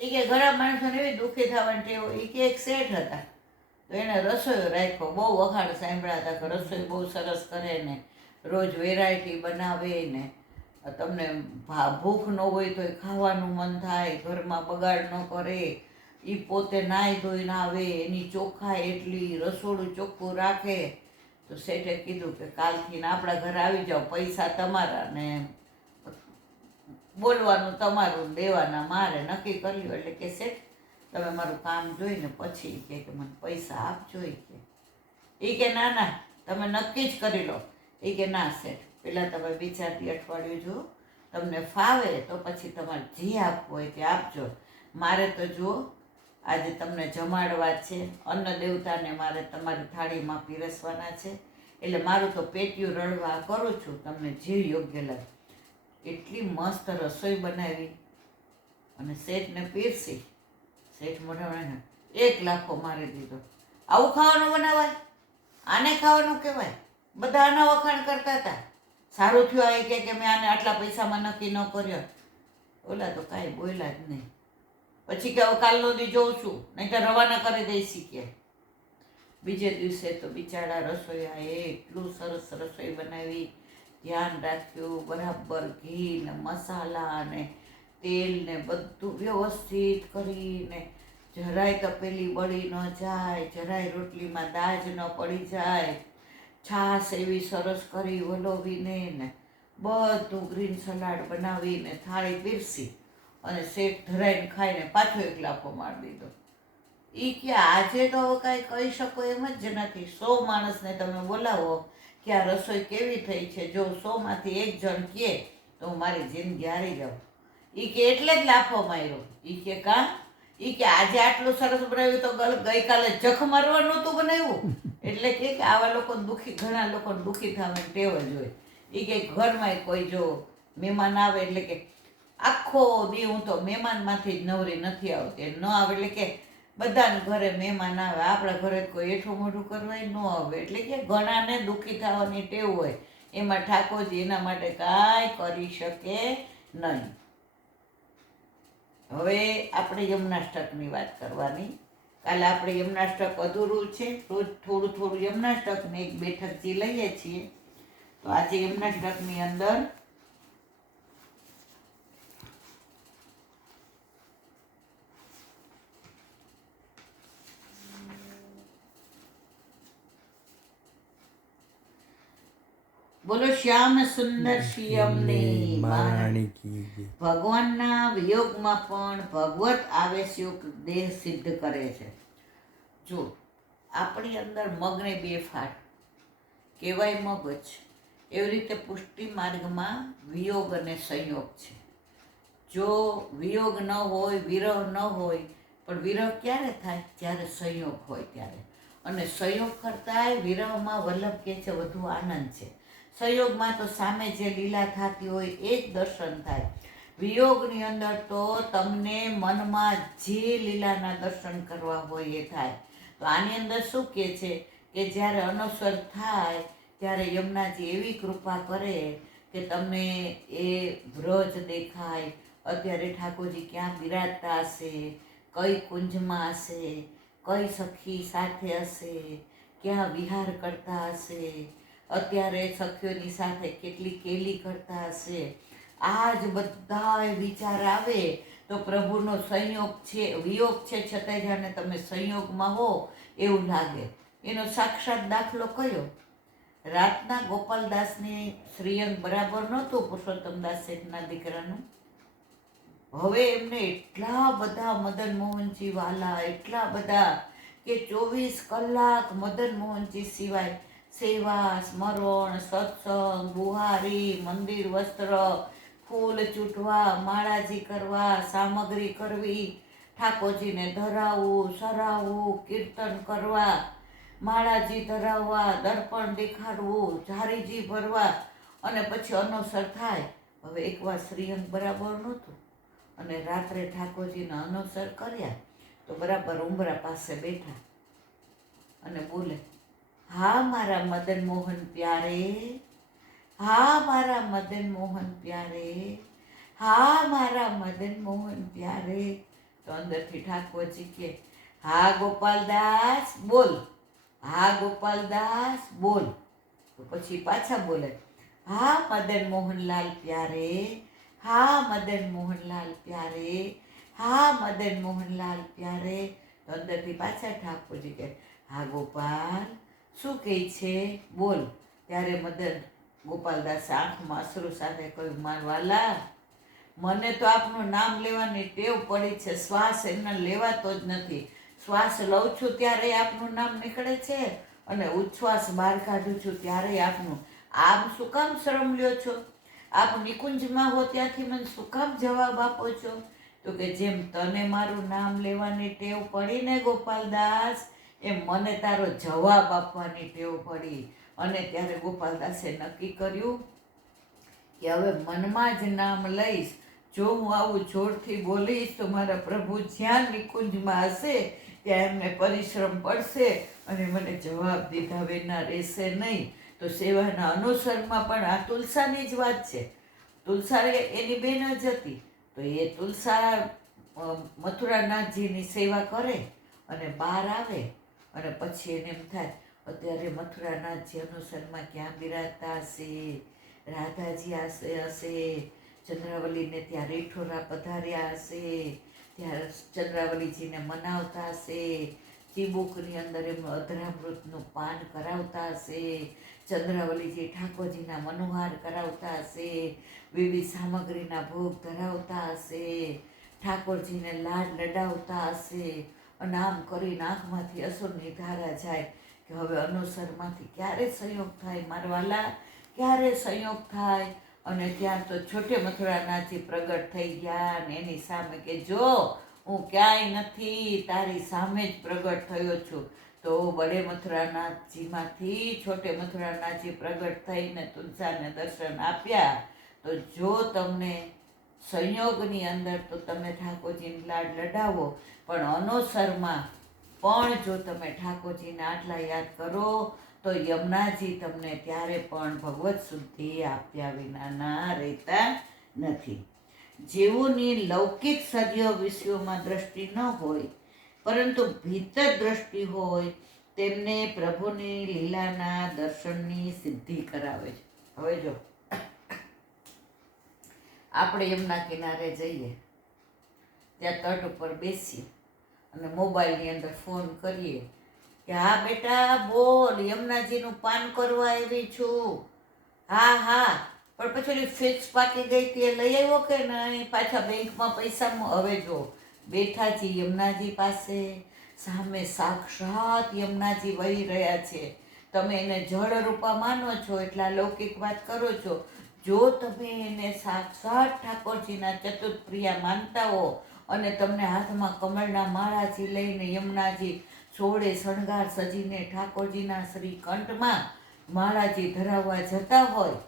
એ કે ઘણા માણસોને એવી દુઃખી થવાની ટેવ. એ કે એક શેઠ હતા, તો એને રસોઈ રાખ્યો. બહુ વખાણ સાંભળ્યા હતા કે રસોઈ બહુ સરસ કરે ને, રોજ વેરાયટી બનાવે ને, તમને ભૂખ ન હોય તો ખાવાનું મન થાય, ઘરમાં બગાડ ન કરે, એ પોતે નાહી ધોઈને આવે, એની ચોખ્ખાઈ એટલી, રસોડું ચોખ્ખું રાખે. તો શેઠે કીધું કે કાલથી આપણા ઘરે આવી જાઓ, પૈસા તમારા ને બોલવાનું તમારું, દેવાના મારે. નક્કી કર્યું. એટલે કે શેઠ તમે મારું કામ જોઈને પછી કે મને પૈસા આપજો. એ કે ના ના, તમે નક્કી જ કરી લો. એ કે ના શેઠ, પેલા તમે વિચારથી અઠવાડિયું જુઓ, તમને ફાવે તો પછી તમારે જે આપવું હોય તે આપજો. મારે તો જુઓ આજે તમને જમાડવા છે, અન્ન દેવતાને મારે તમારી થાળીમાં પીરસવાના છે, એટલે મારું તો પેટીયું રળવા કરું છું, તમને જે યોગ્ય લાગે. એટલી મસ્ત રસોઈ બનાવી અને શેઠને પીરસી. શેઠ મોઢામાં એક લાખો મારી દીધો. આવું ખાવાનું બનાવાય? આને ખાવાનું કહેવાય? બધા આના વખાણ કરતા હતા. સારું થયું આ કે મેં આને આટલા પૈસામાં નક્કી ન કર્યો. ઓલા તો કાંઈ બોલ્યા જ નહીં. પછી કે હવે કાલનો દી જોઉં છું, નહીં તો રવાના કરી દઈ શીખે. બીજે દિવસે તો બિચારા રસોઈયાએ એટલું સરસ રસોઈ બનાવી, ધ્યાન રાખ્યું, બરાબર ઘી ને મસાલા ને તેલ ને બધું વ્યવસ્થિત કરીને, જરાય તપેલી બળી ન જાય, જરાય રોટલીમાં દાજ ન પડી જાય, છાશ એવી સરસ કરી વલોવીને ને બધું ગ્રીન સલાડ બનાવીને થાળી પીરસી અને શેઠ ધરાઈને ખાઈને પાછો એક લાફો મારી દીધો. એ કે આજે તો હવે કાંઈ કહી શકો એમ જ નથી. 100 માણસને તમે બોલાવો કે આ રસોઈ કેવી થઈ છે, જો 100માંથી 1 જણ કહે તો હું મારી જિંદગી હારી જાઉં. એ કે એટલે જ લાફો માર્યો. એ કે કાં? એ કે આજે આટલું સરસ બનાવ્યું તો ગઈકાલે જખ મારવા નહોતું બનાવ્યું. એટલે કે આવા લોકો દુઃખી, ઘણા લોકો દુઃખી થવાની ટેવ જ હોય. એ કે ઘરમાં કોઈ જો મહેમાન આવે એટલે કે આખો દી હું તો મહેમાનમાંથી જ નવરી નથી આવતી. ન આવે એટલે કે બધાને ઘરે મહેમાન આવે, આપણા ઘરે કોઈ એઠું મોઢું કરવાય ન આવે. એટલે કે ઘણાને દુઃખી થવાની ટેવ હોય. એમાં ઠાકોરજી એના માટે કાંઈ કરી શકે નહીં. હવે આપણે યમનાષ્ટકની વાત કરવાની. કાલે આપણે યમનાષ્ટક અધૂરું છે, રોજ થોડું થોડું યમનાષ્ટકને એક બેઠક જે લઈએ છીએ. તો આજે યમનાષ્ટકની અંદર બોલો શ્યામ સુંદર શ્રીયમની મહારાણી કી. ભગવાનના વિયોગમાં પણ ભગવત આવેશ્યુક દેહ સિદ્ધ કરે છે. જો આપણી અંદર મગને 2 ફાટ કહેવાય મગજ, એવી રીતે પુષ્ટિ માર્ગમાં વિયોગ અને સંયોગ છે. જો વિયોગ ન હોય, વિરહ ન હોય, પણ વિરહ ક્યારે થાય? જ્યારે સંયોગ હોય ત્યારે. અને સંયોગ કરતાંય વિરહમાં વલ્લભ કહે છે વધુ આનંદ છે. સંયોગમાં તો સામે જે લીલા થતી હોય એ જ દર્શન થાય. વિયોગની અંદર તો તમને મનમાં જે લીલાના દર્શન કરવા હોય એ થાય. તો આની અંદર શું કહે છે કે જ્યારે અનવસર થાય ત્યારે યમુનાજી એવી કૃપા કરે કે તમને એ વ્રજ દેખાય. અત્યારે ઠાકોરજી ક્યાં બિરાજતા હશે, કઈ કુંજમાં હશે, કઈ સખી સાથે હશે, ક્યાં વિહાર કરતા હશે, અત્યારે સખીઓની સાથે કેટલી કેલી કરતા હશે. આ જ બધા વિચાર આવે તો પ્રભુનો સંયોગ છે, વિયોગ છે છતાંય જાણે તમે સંયોગમાં હો એવું લાગે. એનો સાક્ષાત દાખલો કયો? રાતના ગોપાલદાસની શ્રીયંગ બરાબર નહોતું પુરુષોત્તમદાસ શેઠના દીકરાનું. હવે એમને એટલા બધા મદન મોહનજી વાલા, એટલા બધા કે 24 કલાક મદન મોહનજી સિવાય સેવા, સ્મરણ, સત્સંગ, બુહારી, મંદિર વસ્ત્ર, ફૂલ ચૂંટવા, માળાજી કરવા, સામગ્રી કરવી, ઠાકોરજીને ધરાવવું, સરાવવું, કીર્તન કરવા, માળાજી ધરાવવા, દર્પણ દેખાડવું, ઝારીજી ભરવા, અને પછી અનવસર થાય. હવે એકવાર શ્રીઅંગ બરાબર નહોતું અને રાત્રે ઠાકોરજીના અનવસર કર્યા તો બરાબર ઉંબરા પાસે બેઠા અને બોલે, હા મારા મદન મોહન પ્યારે, હા મારા મદન મોહન પ્યારે, હા મારા મદન મોહન પ્યારે. તો અંદરથી ઠાકોરજી કે હા ગોપાલદાસ બોલ, હા ગોપાલદાસ બોલ. તો પછી પાછા બોલે હા મદન મોહનલાલ પ્યારે, હા મદન મોહનલાલ પ્યારે, હા મદન મોહનલાલ પ્યારે. તો અંદરથી પાછા ઠાકોરજી કે હા ગોપાલ શું કહે છે બોલ. ત્યારે મદન ગોપાલદાસ આંખમાં અશ્રુ સાથે કહ્યું મારવાલા, મને તો આપનું નામ લેવાની ટેવ પડી છે, શ્વાસ એમને લેવાતો જ નથી. શ્વાસ લઉં છું ત્યારે આપનું નામ નીકળે છે અને ઉચ્છ્વાસ બહાર કાઢું છું ત્યારે આપનું. આપ શું કામ શરમ લ્યો છો? આપ નિકુંજમાં હો ત્યાંથી મને શું કામ જવાબ આપો છો? તો કે જેમ તને મારું નામ લેવાની ટેવ પડી ને ગોપાલદાસ, એમ મને તારો જવાબ આપવાની ટેવ પડી. અને ત્યારે ગોપાલદાસે નક્કી કર્યું કે હવે મનમાં જ નામ લઈશ. જો હું આવું જોરથી બોલીશ તો મારા પ્રભુ જ્યાં નિકુંજમાં હશે ત્યાં એમને પરિશ્રમ પડશે અને મને જવાબ દીધા વિના રહેશે નહીં. તો સેવાના અનુસરમાં પણ આ તુલસાની જ વાત છે. તુલસા એની બેન જ હતી. તો એ તુલસા મથુરાનાથજીની સેવા કરે અને બહાર આવે અને પછી એને એમ થાય અત્યારે મથુરાનાથજી અનુસરમાં ક્યાં બિરાજતા હશે, રાધાજી હશે, ચંદ્રાવલીને ત્યાં રીઠોરા પધાર્યા હશે, ત્યાં ચંદ્રાવલીજીને મનાવતા હશે, ચીબુકની અંદર એમનું અધરામૃતનું પાન કરાવતા હશે, ચંદ્રાવલીજી ઠાકોરજીના મનોહાર કરાવતા હશે, વિવિધ સામગ્રીના ભોગ ધરાવતા હશે, ઠાકોરજીને લાડ લડાવતા હશે. અને આમ કરીને આંખમાંથી અસુરની ધારા જાય કે હવે અનુસરમાંથી ક્યારે સંયોગ થાય મારવાલા, ક્યારે સંયોગ થાય. અને ત્યાં તો છોટે મથુરાનાથજી પ્રગટ થઈ ગયા અને એની સામે કે જો હું ક્યાંય નથી, તારી સામે જ પ્રગટ થયો છું. તો બડે મથુરાનાથજીમાંથી છોટે મથુરાનાથજી પ્રગટ થઈને તુલસાને દર્શન આપ્યા. તો જો તમને સંયોગની અંદર તો તમે ઠાકોરજીને લાડ લડાવો, પણ અનુસરમાં પણ જો તમે ઠાકોરજીને આટલા યાદ કરો તો યમુનાજી તમને ત્યારે પણ ભગવત શુદ્ધિ આપ્યા વિનાના રહેતા નથી. જેઓની લૌકિક સદીઓ વિષયોમાં દ્રષ્ટિ ન હોય પરંતુ ભીતર દ્રષ્ટિ હોય તેમને પ્રભુની લીલાના દર્શનની સિદ્ધિ કરાવે છે. હવે જો આપણે યમુના કિનારે જઈએ, ત્યાં તટ ઉપર બેસીએ અને મોબાઈલની અંદર ફોન કરીએ કે હા બેટા બોલ, યમુનાજીનું પાન કરવા આવી છું. હા હા, પણ પછી ફિક્સ પાકી ગઈ તે લઈ આવ્યો કે નહીં? પાછા બેંકમાં પૈસા હવે જો બેઠા છીએ યમુનાજી પાસે, સામે સાક્ષાત યમુનાજી વહી રહ્યા છે. તમે એને જળ રૂપા માનો છો એટલે લૌકિક વાત કરો છો. જો તમે એને સાક્ષાત ઠાકોરજીના ચતુર્પ્રિયા માનતા હો અને તમને હાથમાં કમળના માળાથી લઈને યમુનાજી સોળે શણગાર સજીને ઠાકોરજીના શ્રી કંઠમાં માળાજી ધરાવવા જતા હોય